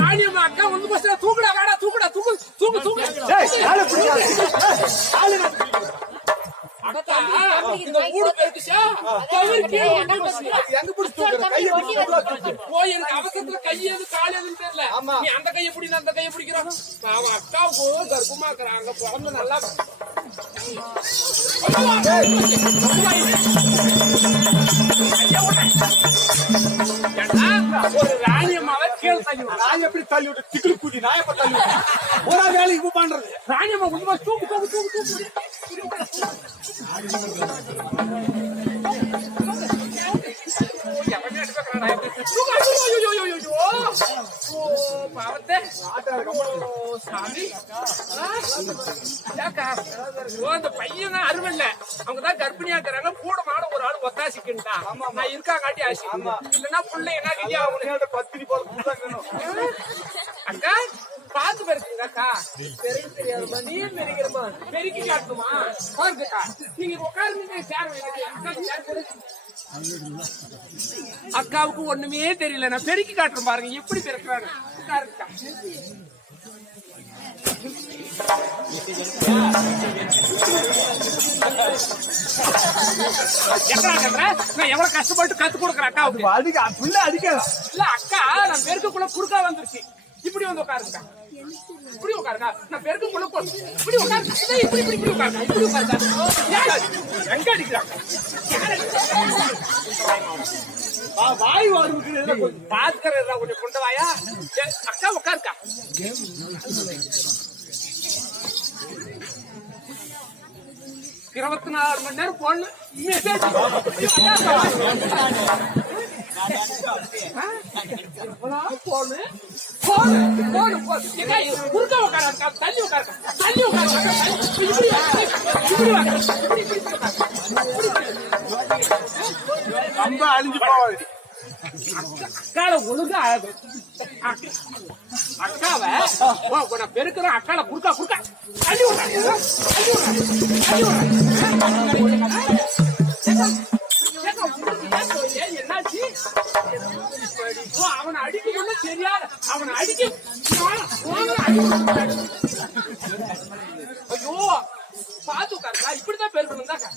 ராணியம்மா அக்கா வந்து பஸ்ல தூக்குடா வேடா தூக்குடா தூக்கு தூக்கு தூக்கு இந்த ஊடு போயிடுச்சா எங்க பிடிச்சு போய் எனக்கு அவசரத்துல கையது காலையதுன்னு தெரியல நீ அந்த கையை பிடி அந்த கையை பிடிக்கிறான் அவன் அக்காவுக்கு கர்ப்பமாக்குறாங்க குழந்தை நல்லா ஒரு ராணியம்மாவை கீழ் தள்ளி நான் எப்படி தள்ளி விட்டு திக்கு கூதி நான் எப்ப தள்ளி விட்டேன் ஒரு வேலைக்கு இப்ப பண்றது ராணியம்மா உண்மை தூக்கு தூக்கு தூக்கு தூக்கு பையன் அருவல்ல அவங்கதான் கர்ப்பிணியா இருக்கிறாங்க கூட மாட ஒரு ஆள் ஒத்தாசிக்கிட்டா நான் இருக்கா காட்டி ஆசி இல்லன்னா புள்ள என்ன கிட்டியா பத்திரி போல அக்கா பாத்து பெருக்குங்க அக்கா பெருக்கு தெரியாதுமா நீ பெருக்கிறமா பெருக்கி காட்டுமா பாருங்கக்கா நீங்க உட்கார்ந்து சேர் அக்காவுக்கு ஒண்ணுமே தெரியல நான் பெருக்கி காட்டுறேன் பாருங்க எப்படி பெருக்கிறாங்க எவ்வளவு கஷ்டப்பட்டு கத்து கொடுக்குறேன் அக்காவுக்கு அடிக்கலாம் இல்ல அக்கா நான் பெருக்குள்ள குறுக்கா வந்துருச்சு இப்படி வந்து உட்காருங்க இப்படி உட்காருங்க நான் பெருக்குள்ள இப்படி உட்காருங்க இப்படி இப்படி இப்படி உட்காருங்க இப்படி உட்காருங்க எங்க அடிக்கிறாங்க வாய் வருது பாத்துக்கிறா கொஞ்சம் கொண்டு வாயா அக்கா உட்காருக்கா 24 மணி நேரம் போன் குறுக்க உட்கார தள்ளி உட்கார தள்ளி ரொம்ப அழிஞ்சு போவாது அக்கால ஒழுங்கா அக்காவை பெருக்கிறேன் அக்கால குறுக்கா குறுக்கா தள்ளி என்னாச்சு அவனை அடிக்க தெரியாது அவனை அடிக்க ஐயோ பாத்து உட்காருக்கா இப்படிதான் பெருக்கணும் தாக்கா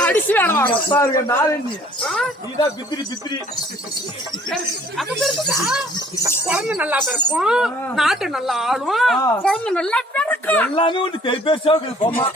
அடிச்சு குழந்தை நல்லா பிறக்கும் நாட்டு நல்லா ஆடும் குழந்தை நல்லா பிறக்கும் எல்லாமே ஒண்ணு பெரிய பெருசா போமா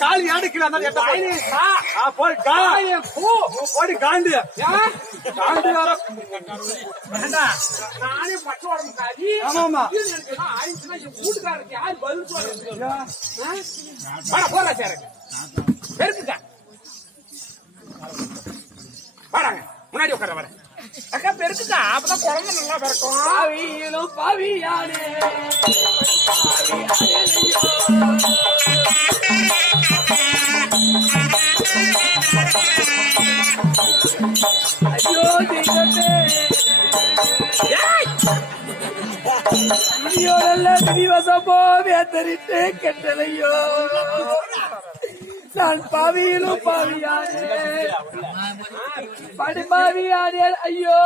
காலி அடிக்கலாம் காண்டு நானே பச்சை உடம்பு காலி வீட்டுக்காரருக்கு யாரு பதில் சொல்ல போறா சார் பெருக்குக்கா வாடாங்க முன்னாடி உட்கார வர அக்கா பெருக்குக்கா அப்பதான் குழந்தை நல்லா பிறக்கும் பாவியிலும் பாவியானே என்னமோ வேதரிட்டு கெட்டலையோ நான் பாவியிலும் பாவியானே படுபாவியானே ஐயோ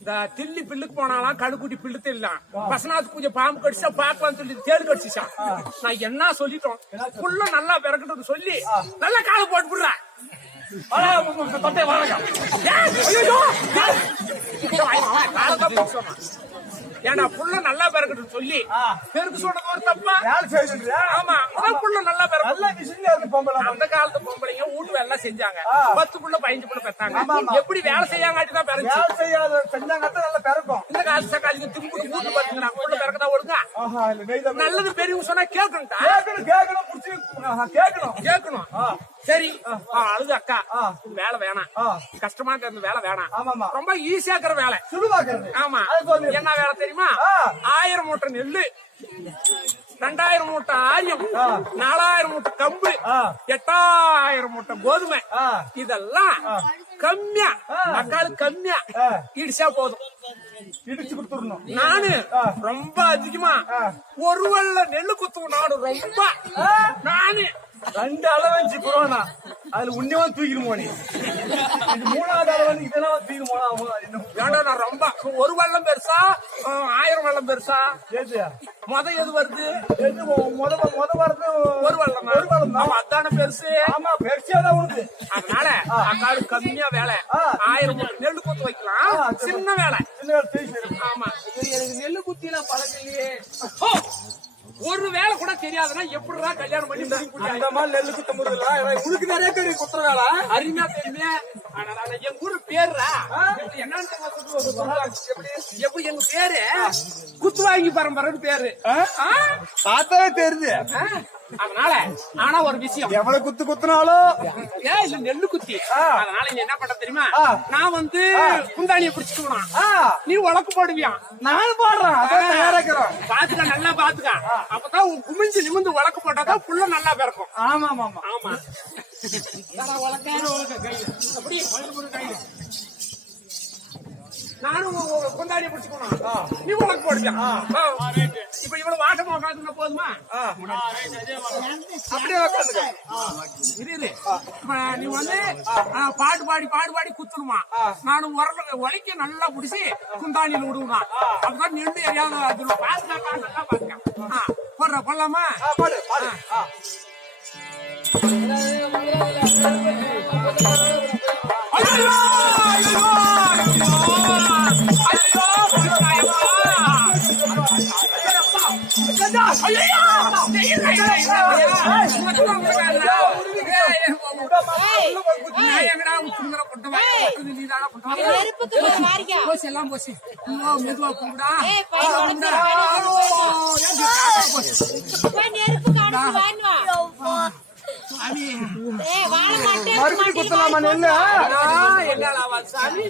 இந்த தில்லி பில்லுக்கு போனாலாம் கழுக்குட்டி பில்லு தெரியலாம் பசனாத்து பூஜை பாம்பு கடிச்சா பாக்கலாம்னு சொல்லி தேடு கடிச்சிச்சான் நான் என்ன சொல்லிட்டோம் புள்ள நல்லா பிறக்கட்டும் சொல்லி நல்லா காலை போட்டு விடுறேன் ஏன்னா புள்ள நல்லா பிறக்கட்டும் சொல்லி பெருக்கு சொன்னது ஒரு தப்பா ஆமா புள்ள நல்லா பிறக்கும் அந்த காலத்து பொம்பளைங்க வீட்டு வேலை செஞ்சாங்க 10 புள்ள 15 புள்ள பெற்றாங்க எப்படி வேலை செய்யாங்காட்டிதான் பிறகு இந்த காலத்து சக்காலிங்க திரும்பி வீட்டு பாத்தீங்கன்னா புள்ள பிறக்கதா ஒழுங்கா நல்லது பெரியவங்க சொன்னா கேட்கணும் சரி அழுது அக்கா வேலை வேணாம் கஷ்டமா இருக்கிற வேலை வேணாம் ரொம்ப ஈஸியா இருக்கிற வேலை ஆமா என்ன வேலை தெரியுமா 1000 மூட்டை நெல்லு 2000 மூட்டை ஆரியம் 4000 மூட்டை கம்பு 8000 மூட்டை கோதுமை இதெல்லாம் கம்மியா அக்காளுக்கு கம்மியா இடிச்சா போதும் இடிச்சு கொடுத்துடணும். நானு ரொம்ப அதிகமா ஒரு வெள்ள நெல்லு குத்துவோம் நானு 2 அளவஞ்சு புரோனா அதுல உன்னையும் தூக்கிடுமோ நீ 3வது அளவு இதெல்லாம் தூக்கிடுமோ நான் ரொம்ப ஒரு வெள்ளம் பெருசா 1000 வெள்ளம் பெருசா எது வருது முத வருது ஒரு வெள்ளம் அதான பெருசு ஆமா பெருசாதான் உனக்கு அதனால அக்காடு கம்மியா வேலை 1000 நெல்லு குத்து வைக்கலாம் சின்ன வேலை ஆமா எனக்கு நெல்லு குத்தி எல்லாம் பழக்கலையே ஒரு வேலை கூட தெரியாதுன்னா எப்படிடா கல்யாணம் பண்ணி அந்த மாதிரி நெல்லு குத்த முடியல உனக்கு நிறைய பேர் குத்துற வேலை அருமையா தெரியுமே என் ஊரு பேருடா என்னன்னு எப்படி எங்க பேரு குத்து வாங்கி பரம்பரைன்னு பேரு பார்த்தாவே தெரியுது அதனால ஆனா ஒரு விஷயம் எவ்வளவு குத்துனாலும் இல்ல நெல்லு குத்தி அதனால நீ என்ன பண்ண தெரியுமா நான் வந்து குந்தாணிய பிடிச்சுக்கணும் நீ உழக்கு போடுவியா நானும் போடுறேன் பாத்துக்க நல்லா பாத்துக்க அப்பதான் உன் குமிஞ்சு நிமிந்து உழக்கு போட்டாதான் புள்ள நல்லா பிறக்கும் ஆமா ஆமா ஆமா அப்படி நானும் குந்தாணிய பிடிச்சுக்கணும் நீ உழக்கு போடுவியா இப்ப இவ்வளவு வாட்டமா உட்காந்துனா போதுமா அப்படியே உட்காந்துக்க நீ வந்து பாடு பாடி குத்துணுமா நானும் உரைக்க நல்லா பிடிச்சி குந்தாணியில் விடுவா அப்பதான் நெண்டு எரியாவது பாத்துக்கா நல்லா பாத்துக்க போடுற போடலாமா எல்லாம் போச்சு மெதுவா கூடா மறுபடி குத்தலாமா நெல்லு சாமி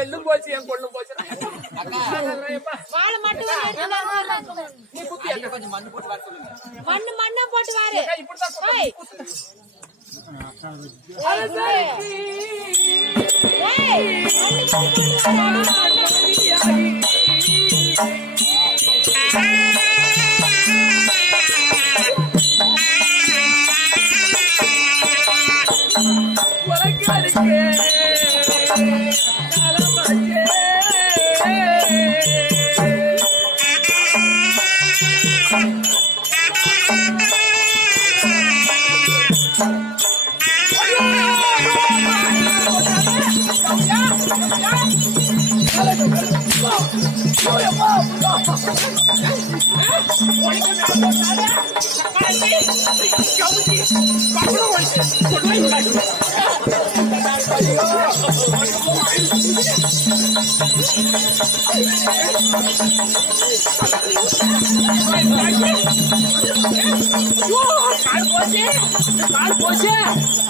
எள்ளும் போச்சு என் கொள்ளும் போச்சு மண்ணா போட்டு வாரு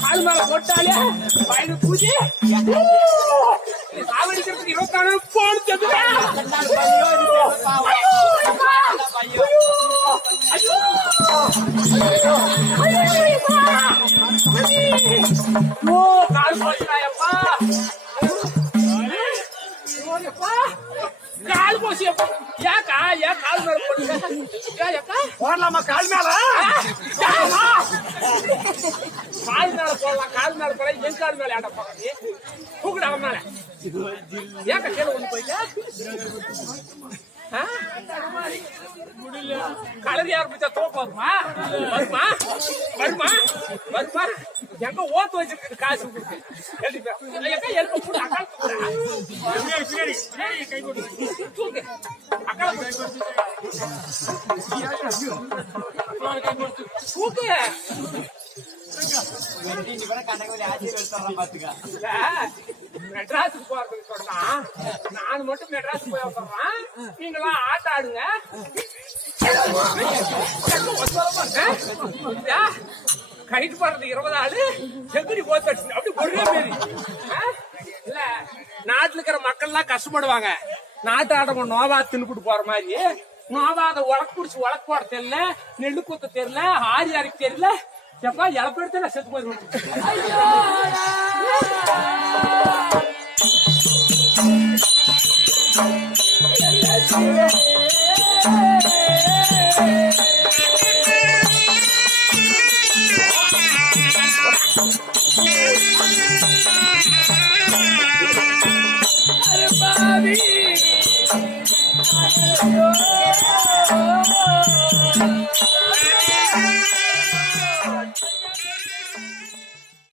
கால் மேல போட்டாலே வயது பூஜை சாவடிக்கிறதுக்கு 26 போன் கால் போச்சு எப்பா கால் போசி எப்பா ஏக்கா ஏன் கால் மேல போடுங்க ஏக்கா போடலாமா கால் மேல கால் மேல போடலாம் கால் மேல போட என் கால் மேல ஆட போறாங்க தூக்குடா அவன் மேல ஏக்கா கீழே ஒண்ணு போயிட்டா கலரி ஆரம்பிச்சா தூக்கம் வருமா வருமா வருமா வருமா எங்க ஓத்து வச்சிருக்கு காசு கொடுத்து எழுப்ப கூட அக்கால தூக்கு அக்கால தூக்கு மெட்ராஸுக்கு போறதுன்னு சொன்னா நான் மட்டும் மெட்ராஸ் போய் சொல்றேன் நீங்களாம் ஆட்ட ஆடுங்க கைட்டு போடுறது 20 ஆளு செங்குடி போத்து அப்படி ஒரே மாரி இல்ல நாட்டுல இருக்கிற மக்கள் எல்லாம் கஷ்டப்படுவாங்க நாட்டு ஆட்டம் நோவா தின்னுட்டு போற மாதிரி நோவா அதை உழக்கு குடிச்சு உழக்கு போட தெரியல நெல்லு குத்த தெரியல ஆரி அரைக்கு தெரியல எப்பா இழப்பெடுத்து நான் செத்து போயிருவேன்